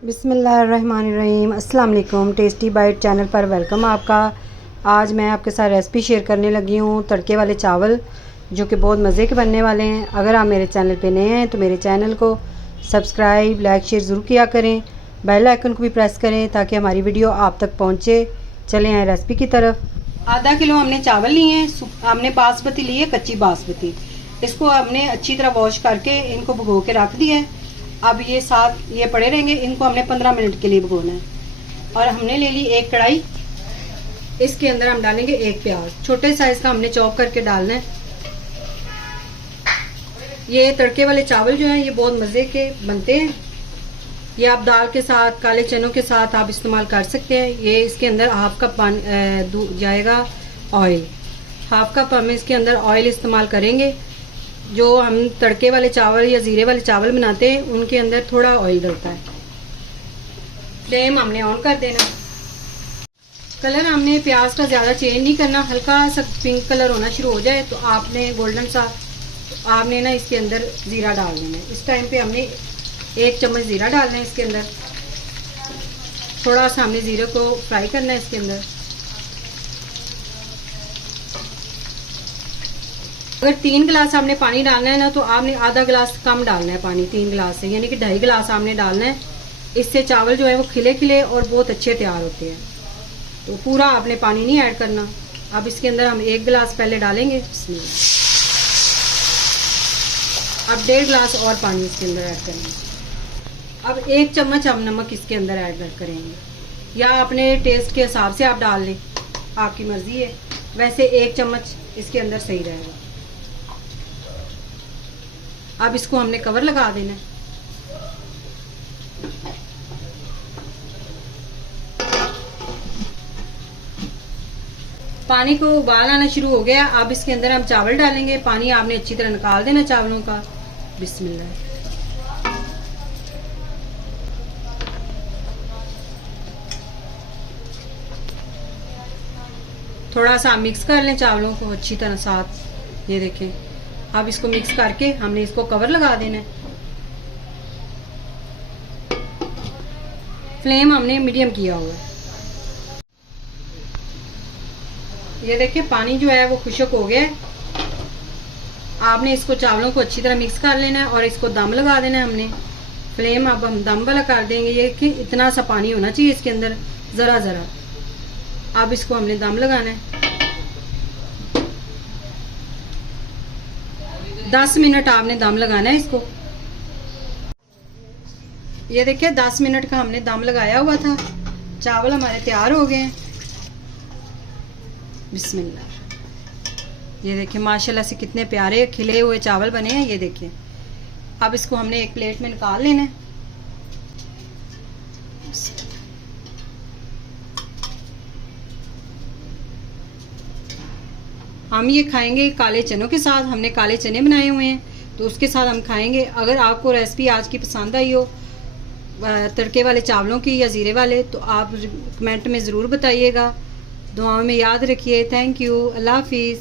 बिस्मिल्लाहिर्रहमानिर्रहीम। अस्सलाम वालेकुम। टेस्टी बाइट चैनल पर वेलकम आपका। आज मैं आपके साथ रेसिपी शेयर करने लगी हूँ तड़के वाले चावल, जो कि बहुत मज़े के बनने वाले हैं। अगर आप मेरे चैनल पे नए हैं तो मेरे चैनल को सब्सक्राइब लाइक शेयर ज़रूर किया करें। बेल आइकन को भी प्रेस करें ताकि हमारी वीडियो आप तक पहुँचे। चलें आए रेसिपी की तरफ। आधा किलो हमने चावल लिए हैं। हमने बासमती ली है, कच्ची बासमती। इसको हमने अच्छी तरह वॉश करके इनको भिगो के रख दिया है। अब ये पड़े रहेंगे, इनको हमने 15 मिनट के लिए भिगोना है। और हमने ले ली एक कढ़ाई, इसके अंदर हम डालेंगे एक प्याज, छोटे साइज का हमने चॉप करके डालना है। ये तड़के वाले चावल जो हैं ये बहुत मज़े के बनते हैं। ये आप दाल के साथ, काले चनों के साथ आप इस्तेमाल कर सकते हैं। ये इसके अंदर हाफ कप पानी जाएगा ऑयल, हाफ कप हम इसके अंदर ऑयल इस्तेमाल करेंगे। जो हम तड़के वाले चावल या ज़ीरे वाले चावल बनाते हैं उनके अंदर थोड़ा ऑयल डलता है। फ्लेम हमने ऑन कर देना। कलर हमने प्याज का ज़्यादा चेंज नहीं करना, हल्का सा पिंक कलर होना शुरू हो जाए तो आपने गोल्डन सा आपने ना इसके अंदर ज़ीरा डाल देना है। इस टाइम पे हमने 1 चम्मच ज़ीरा डालना है इसके अंदर। थोड़ा सा हमने ज़ीरे को फ्राई करना है इसके अंदर। अगर 3 गिलास आपने पानी डालना है ना तो आपने आधा गिलास कम डालना है पानी 3 गिलास से, यानी कि 2.5 गिलास आपने डालना है। इससे चावल जो है वो खिले खिले और बहुत अच्छे तैयार होते हैं। तो पूरा आपने पानी नहीं ऐड करना। अब इसके अंदर हम 1 गिलास पहले डालेंगे, इसमें अब 1.5 गिलास और पानी इसके अंदर ऐड करेंगे। अब 1 चम्मच हम नमक इसके अंदर ऐड करेंगे, या अपने टेस्ट के हिसाब से आप डाल लें, आपकी मर्जी है। वैसे 1 चम्मच इसके अंदर सही रहेगा। अब इसको हमने कवर लगा देना है। पानी को उबाल आना शुरू हो गया। अब इसके अंदर हम चावल डालेंगे। पानी आपने अच्छी तरह निकाल देना चावलों का। बिस्मिल्लाह। थोड़ा सा मिक्स कर लें चावलों को अच्छी तरह साथ। ये देखें, अब इसको मिक्स करके हमने इसको कवर लगा देना है। फ्लेम हमने मीडियम किया हुआ है। ये देखिए पानी जो है वो खुश्क हो गया है। आपने इसको चावलों को अच्छी तरह मिक्स कर लेना है और इसको दम लगा देना है हमने। फ्लेम अब हम दम वाला कर देंगे। ये कि इतना सा पानी होना चाहिए इसके अंदर, ज़रा ज़रा। अब इसको हमने दम लगाना है। 10 मिनट आपने दम लगाना है इसको। ये देखिए 10 मिनट का हमने दम लगाया हुआ था। चावल हमारे तैयार हो गए हैं। बिस्मिल्लाह। ये देखिए माशाल्लाह से कितने प्यारे खिले हुए चावल बने हैं। ये देखिए, अब इसको हमने एक प्लेट में निकाल लेना है। हम ये खाएंगे काले चनों के साथ। हमने काले चने बनाए हुए हैं तो उसके साथ हम खाएंगे। अगर आपको रेसिपी आज की पसंद आई हो तड़के वाले चावलों की या ज़ीरे वाले, तो आप कमेंट में ज़रूर बताइएगा। दुआओं में याद रखिए। Thank you. अल्लाह हाफिज़।